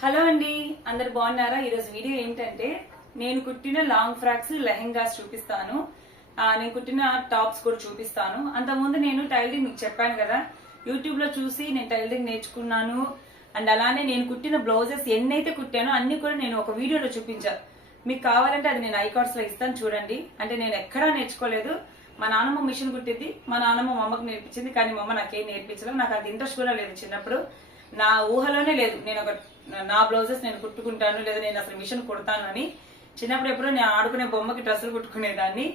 Hello అండి అందరు బాగున్నారా? ఈరోజు వీడియో ఏంటంటే నేను కుట్టిన లాంగ్ ఫ్రాక్స్ లెహెంగాస్ చూపిస్తాను. నేను కుట్టిన టాప్స్ కూడా చూపిస్తాను. అంతకుముందు నేను టైలరింగ్ మీకు చెప్పాను కదా యూట్యూబ్లో చూసి నేను టైలరింగ్ నేర్చుకున్నాను. అండ్ అలానే నేను కుట్టిన బ్లౌజెస్ ఎన్నైతే కుట్టానో అన్ని కూడా నేను ఒక వీడియోలో చూపించాను మీకు కావాలంటే అది నేను ఐకార్డ్స్లో ఇస్తాను చూడండి. అంటే నేను ఎక్కడా నేర్చుకోలేదు. మా నాన్నమ్మ మిషన్ కుట్టింది మా నాన్నమ్మ మా అమ్మకు నేర్పించింది కానీ మా అమ్మ నాకేం నేర్పించలేదు. నాకు అది ఇంట్రెస్ట్ కూడా లేదు చిన్నప్పుడు. నా ఊహలోనే లేదు. నేను ఒక నా బ్లౌజెస్ నేను కుట్టుకుంటాను లేదా నేను అసలు మిషన్ కుడతాను అని చిన్నప్పుడు ఎప్పుడో నేను ఆడుకునే బొమ్మకి డ్రెస్సులు కుట్టుకునేదాన్ని.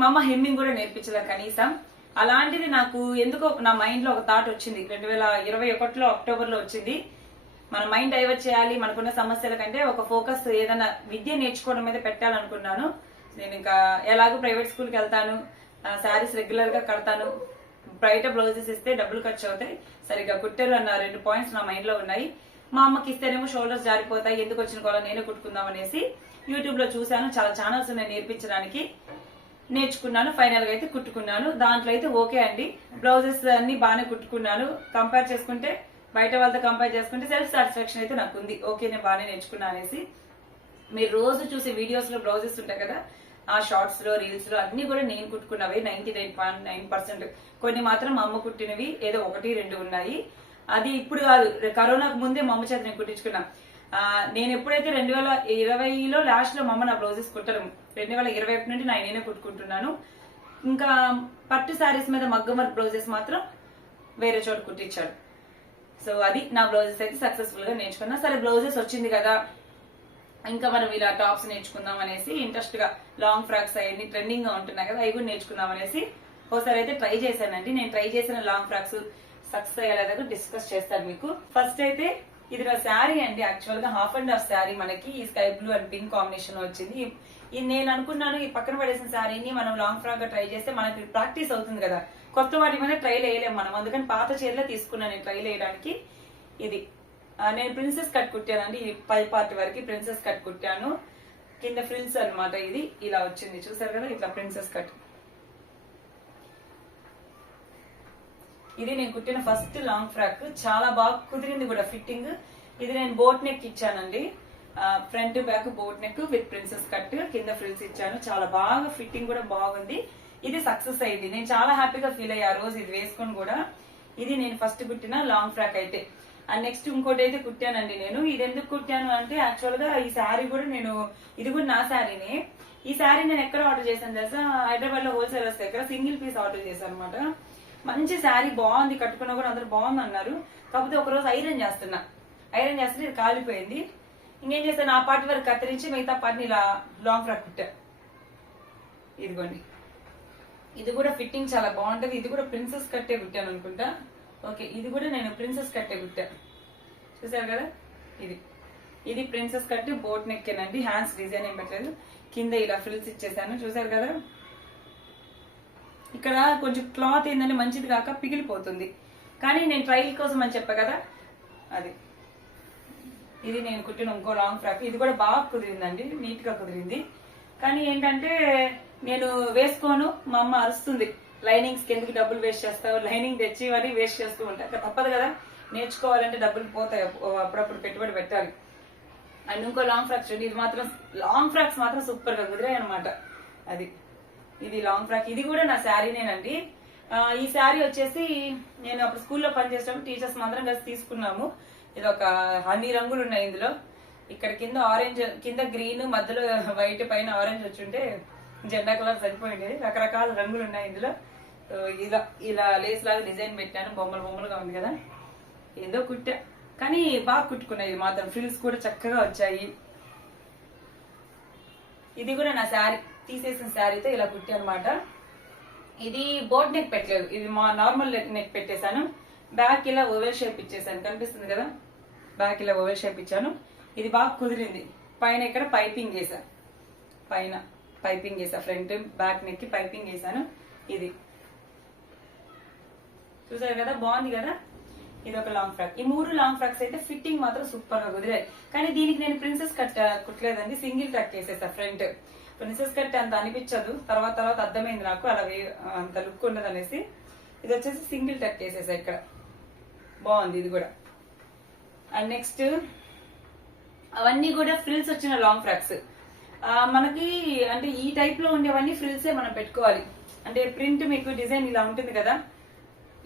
మా అమ్మ హెమ్మింగ్ కూడా నేర్పించలే కనీసం. అలాంటిది నాకు ఎందుకో నా మైండ్లో ఒక థాట్ వచ్చింది. రెండు వేల ఇరవై ఒకటిలో అక్టోబర్లో వచ్చింది. మన మైండ్ డైవర్ట్ చేయాలి మనకున్న సమస్యల కంటే ఒక ఫోకస్ ఏదైనా విద్య నేర్చుకోవడం మీద పెట్టాలనుకున్నాను. నేను ఇంకా ఎలాగో ప్రైవేట్ స్కూల్కి వెళ్తాను. శారీస్ రెగ్యులర్గా కడతాను. బయట బ్లౌజెస్ ఇస్తే డబ్బులు ఖర్చు అవుతాయి. సరిగ్గా కుట్టారు అన్న రెండు పాయింట్స్ నా మైండ్లో ఉన్నాయి. మా అమ్మకి ఇస్తేనేమో షోల్డర్స్ జారిపోతాయి ఎందుకు వచ్చిన కూడా నేనే కుట్టుకుందాం అనేసి యూట్యూబ్లో చూశాను. చాలా ఛానల్స్ ఉన్నాయి నేర్పించడానికి. నేర్చుకున్నాను ఫైనల్గా అయితే కుట్టుకున్నాను. దాంట్లో అయితే ఓకే అండి. బ్లౌజెస్ అన్ని బాగానే కుట్టుకున్నాను. కంపేర్ చేసుకుంటే బయట వాళ్ళతో కంపేర్ చేసుకుంటే సెల్ఫ్ సాటిస్ఫాక్షన్ అయితే నాకు ఉంది. ఓకే నేను బాగానే నేర్చుకున్నా అనేసి. మీరు రోజు చూసే వీడియోస్లో బ్లౌజెస్ ఉంటాయి కదా ఆ షార్ట్స్లో రీల్స్లో అన్ని కూడా నేను కుట్టుకున్నవి. Ninety nine point nine percent కొన్ని మాత్రం మా అమ్మ కుట్టినవి ఏదో ఒకటి రెండు ఉన్నాయి. అది ఇప్పుడు కాదు కరోనాకు ముందే మా అమ్మ చేత నేను కుట్టించుకున్నా. నేను ఎప్పుడైతే రెండు వేల ఇరవైలో లాస్ట్లో మా అమ్మ నా బ్లౌజెస్ కుట్టడం రెండు వేల ఇరవై ఒకటి నుండి నా నేనే కుట్టుకుంటున్నాను. ఇంకా పట్టు శారీస్ మీద మగ్గమర్ వర్క్ బ్లౌజెస్ మాత్రం వేరే చోట కుట్టించాడు సో అది నా బ్లౌజెస్ అయితే సక్సెస్ఫుల్గా నేర్చుకున్నా. సరే బ్లౌజెస్ వచ్చింది కదా ఇంకా మనం ఇలా టాప్స్ నేర్చుకుందాం అనేసి ఇంట్రెస్ట్గా లాంగ్ ఫ్రాక్స్ అవన్నీ ట్రెండింగ్గా ఉంటున్నాయి కదా అవి కూడా నేర్చుకుందాం అనేసి ఒకసారి అయితే ట్రై చేశానండి. నేను ట్రై చేసిన లాంగ్ ఫ్రాక్స్ సక్సెస్ అయ్యేలాగా డిస్కస్ చేస్తాను మీకు. ఫస్ట్ అయితే ఇది నా శారీ అండి యాక్చువల్గా హాఫ్ అండ్ హాఫ్ శారీ మనకి ఈ sky blue and pink combination వచ్చింది. ఇది నేను అనుకున్నాను ఈ పక్కన పడేసిన శారీని మనం లాంగ్ ఫ్రాక్గా ట్రై చేస్తే మనకి ప్రాక్టీస్ అవుతుంది కదా. కొత్త వాటి మీద ట్రైల్ వేయలేము మనం. అందుకని పాత చీరలే తీసుకున్నాను నేను ట్రైల్ వేయడానికి ఇది. నేను ప్రిన్సెస్ కట్ కుట్టానండి. ఈ పై పార్ట్ వరకు ప్రిన్సెస్ కట్ కుట్టాను. కింద ఫ్రిల్స్ అన్నమాట ఇది. ఇలా వచ్చింది. చూసారు కదా? ఇట్లా ప్రిన్సెస్ కట్ ఇది నేను కుట్టిన ఫస్ట్ లాంగ్ ఫ్రాక్ చాలా బాగా కుదిరింది కూడా ఫిట్టింగ్ ఇది నేను బోట్ నెక్ ఇచ్చానండి. Front back boat neck with princess cut కింద ఫ్రిల్స్ ఇచ్చాను. చాలా బాగా ఫిట్టింగ్ కూడా బాగుంది. ఇది సక్సెస్ అయింది. నేను చాలా హ్యాపీగా ఫీల్ అయ్యా ఆ రోజు ఇది వేసుకొని కూడా ఇది నేను ఫస్ట్ కుట్టిన లాంగ్ ఫ్రాక్ అయితే. అండ్ నెక్స్ట్ ఇంకోటి అయితే కుట్టానండి నేను. ఇది ఎందుకు కుట్టాను అంటే యాక్చువల్గా ఈ శారీ కూడా నేను ఇది కూడా నా శారీనే ఈ శారీ నేను ఎక్కడ ఆర్డర్ చేశాను తెలుసా? హైదరాబాద్లో హోల్సేలర్స్ దగ్గర సింగిల్ పీస్ ఆర్డర్ చేశాను అనమాట మంచి శారీ బాగుంది కట్టుకున్నా కూడా అందరు బాగుంది అన్నారు కాకపోతే ఒక రోజు ఐరన్ చేస్తున్నా. ఐరన్ చేస్తే ఇది కాలిపోయింది. ఇంకేం చేస్తాను ఆ పార్ట్ వరకు కత్తిరించి మిగతా పార్ట్ని ఇలా లాంగ్ ఫ్రాక్ కుట్టా. ఇదిగోండి. ఇది కూడా ఫిట్టింగ్ చాలా బాగుంటది. ఇది కూడా ప్రిన్సెస్ కట్టే కుట్టాను అనుకుంటా. ఓకే ఇది కూడా నేను ప్రిన్సెస్ కట్టే కుట్టా. చూసారు కదా? ఇది. ఇది ప్రిన్సెస్ కట్టి బోట్ నెక్కేనండి హ్యాండ్స్ డిజైన్ ఏం పెట్టలేదు. కింద ఇలా ఫ్రిల్స్ ఇచ్చేసాను. చూసారు కదా? ఇక్కడ కొంచెం క్లాత్ ఏంటంటే మంచిది కాక పిగిలిపోతుంది. కానీ నేను ట్రైల్ కోసం అని చెప్పా కదా? అది. ఇది నేను కుట్టిన ఇంకో లాంగ్ ఫ్రాక్ ఇది కూడా బాగా కుదిరిందండి నీట్గా కుదిరింది. కానీ ఏంటంటే నేను వేసుకోను మా అమ్మ అరుస్తుంది. లైనింగ్స్ ఎందుకు డబ్బులు వేస్ట్ చేస్తావు? లైనింగ్ తెచ్చి మరి వేస్ట్ చేస్తూ ఉంటా. తప్పదు కదా? నేర్చుకోవాలంటే డబ్బులు పోతాయి. అప్పుడప్పుడు పెట్టుబడి పెట్టాలి. అండ్ ఇంకో లాంగ్ ఫ్రాక్స్ చూడండి. ఇది మాత్రం లాంగ్ ఫ్రాక్స్ మాత్రం సూపర్గా కుదిరాయి అనమాట అది. ఇది లాంగ్ ఫ్రాక్ ఇది కూడా నా శారీనేనండి ఆ, ఈ శారీ వచ్చేసి నేను అప్పుడు స్కూల్లో పనిచేసాము టీచర్స్ మాత్రం కలిసి తీసుకున్నాము. ఇది ఒక అన్ని రంగులు ఉన్నాయి ఇందులో. ఇక్కడ కింద ఆరెంజ్ కింద గ్రీన్ మధ్యలో వైట్ పైన ఆరెంజ్ వచ్చింటే జెండా కలర్ సరిపోయింది. రకరకాల రంగులు ఉన్నాయి ఇందులో. ఇలా ఇలా లేస్ లాగా డిజైన్ పెట్టాను. బొమ్మలు బొమ్మలుగా ఉంది కదా. ఏదో కుట్టా. కానీ బాగా కుట్టుకున్నాయి. ఇది మాత్రం ఫ్రిల్స్ కూడా చక్కగా వచ్చాయి. ఇది కూడా నా శారీ. తీసేసిన శారీతో ఇలా కుట్టి అనమాట. ఇది బోట్ నెక్ పెట్టలేదు. ఇది మా నార్మల్ నెక్ పెట్టేశాను. బ్యాక్ ఇలా ఓవెల్ షేప్ ఇచ్చేసాను కనిపిస్తుంది కదా? బ్యాక్ ఇలా ఓవెల్ షేప్ ఇచ్చాను. ఇది బాగా కుదిరింది. పైన ఇక్కడ పైపింగ్ వేసా పైన పైపింగ్ వేసా ఫ్రంట్ బ్యాక్ నెక్కి పైపింగ్ వేసాను ఇది. చూసారు కదా? బాగుంది కదా? ఇది ఒక లాంగ్ ఫ్రాక్. ఈ మూడు లాంగ్ ఫ్రాక్స్ అయితే ఫిట్టింగ్ మాత్రం సూపర్గా కుదిరాయి. కానీ దీనికి నేను ప్రిన్సెస్ కట్ కుట్టలేదండి. సింగిల్ కట్ చేసేసా ఫ్రంట్. ప్రిన్సెస్ కట్ అంత అనిపించదు. తర్వాత తర్వాత అర్థమైంది నాకు. అలా వే- అంత లుక్ ఉండదు అనేసి ఇది వచ్చేసి సింగిల్ టక్ చేసేసా ఇక్కడ. బాగుంది ఇది కూడా. అండ్ నెక్స్ట్ అవన్నీ కూడా ఫ్రిల్స్ వచ్చిన లాంగ్ ఫ్రాక్స్ మనకి అంటే ఈ టైప్లో ఉండేవన్నీ ఫ్రిల్సే మనం పెట్టుకోవాలి. అంటే ప్రింట్ మీకు డిజైన్ ఇలా ఉంటుంది కదా.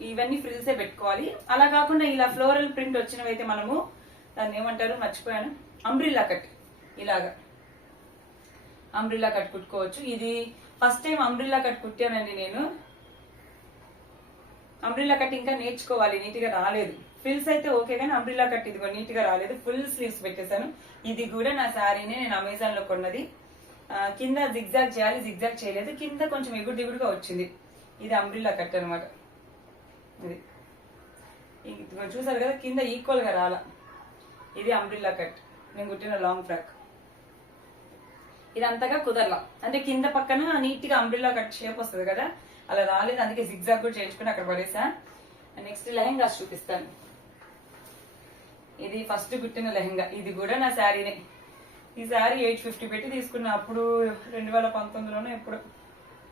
ఇవన్నీ ఫ్రిల్సే పెట్టుకోవాలి. అలా కాకుండా ఇలా ఫ్లోరల్ ప్రింట్ వచ్చినవి అయితే మనము దాన్ని ఏమంటారు? మర్చిపోయాను. అంబ్రిల్లా కట్ ఇలాగా. అంబ్రిల్లా కట్ కుట్టుకోవచ్చు. ఇది ఫస్ట్ టైం అంబ్రిల్లా కట్ కుట్టానండి నేను. అంబ్రిల్లా కట్ ఇంకా నేర్చుకోవాలి నీట్గా రాలేదు. ఫిల్స్ అయితే ఓకే కానీ అంబ్రిల్లా కట్ ఇదిగో నీట్గా రాలేదు. ఫుల్ స్లీవ్స్ పెట్టేశాను. ఇది కూడా నా శారీనే నేను అమెజాన్లో కొన్నది. కింద జిగ్జాగ్ చేయాలి జిగ్జాగ్ చేయలేదు. కింద కొంచెం ఎగుడు దిగుడుగా వచ్చింది. ఇది అంబ్రిల్లా కట్ అనమాట ఇది. ఇదిగో చూసారు కదా కింద ఈక్వల్గా రాల. ఇది అంబ్రిల్లా కట్ నేను కుట్టిన లాంగ్ ఫ్రాక్ ఇది అంతగా కుదరలా. అంటే కింద పక్కన నీట్గా అంబ్రిల్లా కట్ షేప్ వస్తుంది కదా? అలా రాలేదు అందుకే జిగ్జాగ్ కూడా చేయించుకుని అక్కడ పడేసా. నెక్స్ట్ లెహెంగా చూపిస్తాను. ఇది ఫస్ట్ కుట్టిన లెహెంగా. ఇది కూడా నా శారీనే. ఈ శారీ ఎయిట్ ఫిఫ్టీ పెట్టి తీసుకున్నా. అప్పుడు రెండు వేల పంతొమ్మిదిలోనే ఎప్పుడు.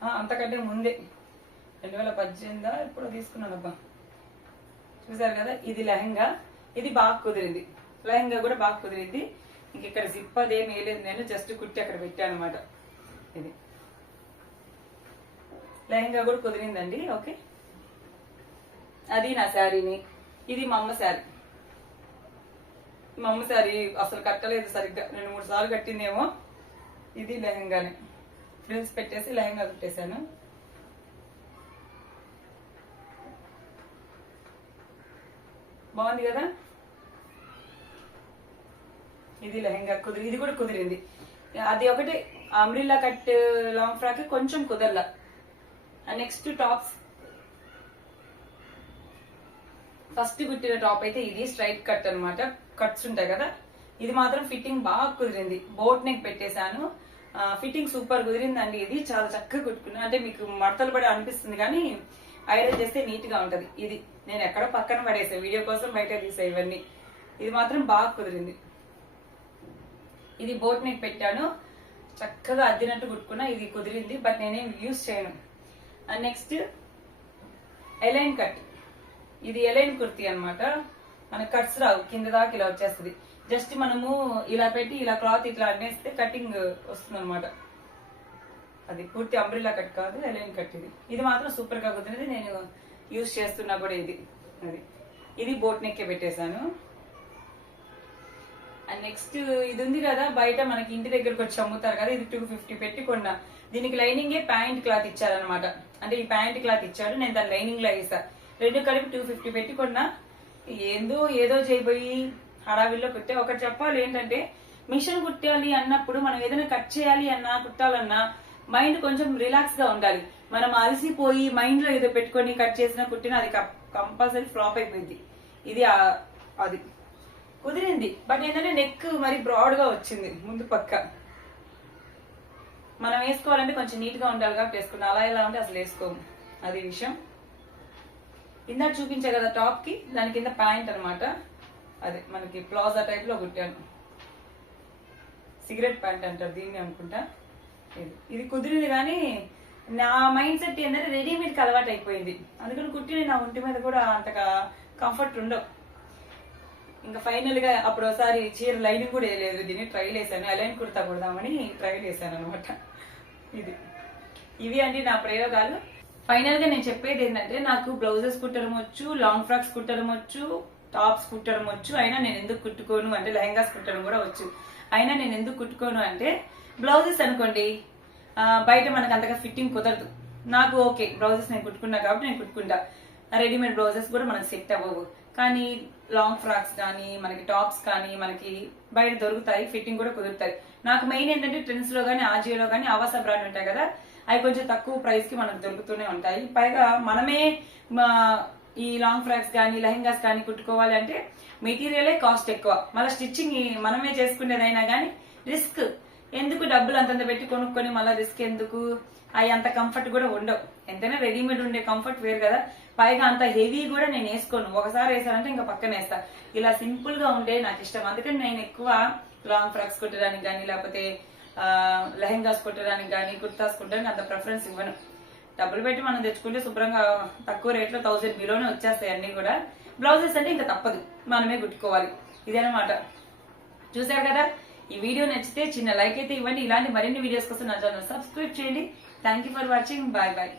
అంతకంటే ముందే. రెండు వేల పద్దెనిమిదా ఎప్పుడో తీసుకున్నాను అబ్బా. చూసారు కదా? ఇది లెహంగా. ఇది బాగా కుదిరింది. లెహంగా కూడా బాగా కుదిరింది. ఇంక ఇక్కడ జిప్ అదేం వేయలేదు నేను జస్ట్ కుట్టి అక్కడ పెట్టాను అనమాట ఇది. లెహంగా కూడా కుదిరిందండి ఓకే. అది నా శారీని. ఇది మా అమ్మ శారీ. మా అమ్మ శారీ అసలు కట్టలేదు సరిగ్గా. రెండు మూడు సార్లు కట్టిందేమో. ఇది లెహంగానే. ఫ్రిల్స్ పెట్టేసి లెహంగా కుట్టేశాను. బాగుంది కదా? ఇది లెహంగా కుదిరి ఇది కూడా కుదిరింది. అది ఒకటి అమ్రిల్లా కట్ లాంగ్ ఫ్రాక్ కొంచెం కుదరలా. నెక్స్ట్ టాప్స్ ఫస్ట్ కుట్టిన టాప్ అయితే ఇది స్ట్రైట్ కట్ అనమాట కట్స్ ఉంటాయి కదా. ఇది మాత్రం ఫిట్టింగ్ బాగా కుదిరింది. బోట్ నెక్ పెట్టేశాను. ఫిట్టింగ్ సూపర్ కుదిరిందండి ఇది. చాలా చక్కగా కుట్టుకున్నాను అంటే మీకు మడతలు పడి అనిపిస్తుంది కానీ ఐరన్ చేస్తే నీట్గా ఉంటది. ఇది. నేను ఎక్కడో పక్కన పడేసాను వీడియో కోసం బయట తీసా ఇవన్నీ. ఇది మాత్రం బాగా కుదిరింది. ఇది బోట్ నెక్ పెట్టాను. చక్కగా అద్దినట్టు కుట్టుకున్నా ఇది కుదిరింది బట్ నేనేం యూస్ చేయను. Next a line cut. ఇది ఎలైన్ కుర్తీ అనమాట మన కట్స్ రావు కింద దాకా ఇలా వచ్చేస్తుంది. జస్ట్ మనము ఇలా పెట్టి ఇలా క్లాత్ ఇట్లా అనేస్తే కటింగ్ వస్తుంది అనమాట అది పూర్తి అంబ్రిల్లా కట్ కాదు ఎలైన్ కట్ ఇది. ఇది మాత్రం సూపర్గా కుదిరింది నేను యూస్ చేస్తున్నా కూడా ఇది. అది. ఇది బోట్ నెక్కే పెట్టేశాను. అండ్ నెక్స్ట్ ఇది ఉంది కదా బయట మనకి ఇంటి దగ్గరకు వచ్చి అమ్ముతారు కదా ఇది టూ ఫిఫ్టీ పెట్టి కొన్నా. దీనికి లైనింగే ప్యాంట్ క్లాత్ ఇచ్చారనమాట అంటే ఈ ప్యాంట్ క్లాత్ ఇచ్చాడు నేను దాని లైనింగ్లో వేసా. రెండు కలిపి టూ ఫిఫ్టీ పెట్టి కొన్నా. ఏందో ఏదో చేయబోయి హడావిల్లో కుట్టే. ఒకటి చెప్పాలి ఏంటంటే మిషన్ కుట్టాలి అన్నప్పుడు మనం ఏదైనా కట్ చేయాలి అన్నా కుట్టాలన్నా మైండ్ కొంచెం రిలాక్స్గా ఉండాలి. మనం అలసిపోయి మైండ్లో ఏదో పెట్టుకొని కట్ చేసినా కుట్టినా అది కంపల్సరీ ఫ్లాప్ అయిపోయింది. ఇది అది. కుదిరింది. బట్ ఏంటంటే నెక్ మరి బ్రాడ్గా వచ్చింది ముందు పక్క. మనం వేసుకోవాలంటే కొంచెం నీట్గా ఉండాలి కాబట్టి వేసుకున్నాం. అలా ఎలా ఉంటే అసలు వేసుకోము. అది విషయం. ఇందాక చూపించా కదా టాప్కి దాని కింద ప్యాంట్ అన్నమాట. అదే మనకి ప్లాజా టైప్లో కుట్టాను. సిగరెట్ ప్యాంట్ అంటారు దీన్ని అనుకుంటా. ఇది. ఇది కుదిరింది కానీ నా మైండ్ సెట్ ఏంటంటే రెడీమేడ్ అలవాటు అయిపోయింది. అందుకని కుట్టిన నా ఒంటి మీద కూడా అంతగా కంఫర్ట్ ఉండవు. ఇంకా ఫైనల్గా అప్పుడు ఒకసారి చీర లైనింగ్ కూడా వేయలేదు. దీన్ని ట్రైల్ వేసాను అలైన్ కుర్తా కుడదామని ట్రైల్ వేసాను అనమాట ఇది. ఇవి అండి నా ప్రయోగాలు. ఫైనల్గా నేను చెప్పేది ఏంటంటే నాకు బ్లౌజెస్ కుట్టడం వచ్చు లాంగ్ ఫ్రాక్స్ కుట్టడం వచ్చు టాప్స్ కుట్టడం వచ్చు అయినా నేను ఎందుకు కుట్టుకోను అంటే లెహంగాస్ కుట్టడం కూడా వచ్చు. అయినా నేను ఎందుకు కుట్టుకోను అంటే బ్లౌజెస్ అనుకోండి బయట మనకు అంతగా ఫిట్టింగ్ కుదరదు. నాకు ఓకే బ్లౌజెస్ నేను కుట్టుకున్నా కాబట్టి నేను కుట్టుకుంటా. రెడీమేడ్ బ్లౌజెస్ కూడా మనకు సెట్ అవ్వవు. కానీ లాంగ్ ఫ్రాక్స్ కానీ మనకి టాప్స్ కానీ మనకి బయట దొరుకుతాయి ఫిట్టింగ్ కూడా కుదురుతాయి. నాకు మెయిన్ ఏంటంటే ట్రెండ్స్లో కానీ ఆజియోలో కానీ ఆవాస బ్రాండ్ ఉంటాయి కదా అవి కొంచెం తక్కువ ప్రైస్కి మనకు దొరుకుతూనే ఉంటాయి. పైగా మనమే మా ఈ లాంగ్ ఫ్రాక్స్ కానీ లెహంగాస్ కానీ కుట్టుకోవాలి అంటే మెటీరియలే కాస్ట్ ఎక్కువ. మళ్ళీ స్టిచ్చింగ్ మనమే చేసుకునేదైనా కానీ రిస్క్ ఎందుకు డబ్బులు అంతంత పెట్టి కొనుక్కొని మళ్ళీ రిస్క్ ఎందుకు? అవి అంత కంఫర్ట్ కూడా ఉండవు. ఎంతైనా రెడీమేడ్ ఉండే కంఫర్ట్ వేరు కదా. పైగా అంత హెవీ కూడా నేను వేసుకోను. ఒకసారి వేసానంటే ఇంకా పక్కన వేస్తా. ఇలా సింపుల్గా ఉండే నాకు ఇష్టం. అందుకని నేను ఎక్కువ లాంగ్ ఫ్రాక్స్ కుట్టడానికి కానీ లేకపోతే ఆ, లెహంగాస్ కుట్టడానికి కానీ కుర్తాస్ కుట్టడానికి అంత ప్రిఫరెన్స్ ఇవ్వను. డబ్బులు పెట్టి మనం తెచ్చుకుంటే శుభ్రంగా తక్కువ రేట్లో థౌసండ్ బిలోనే వచ్చేస్తాయి అన్ని కూడా. బ్లౌజెస్ అంటే ఇంకా తప్పదు. మనమే కుట్టుకోవాలి. ఇదనమాట చూసారు కదా? ఈ వీడియో నచ్చితే చిన్న లైక్ అయితే ఇవ్వండి. ఇలాంటి మరిన్ని వీడియోస్ కోసం నా ఛానల్ సబ్స్క్రైబ్ చేయండి. Thank you for watching bye bye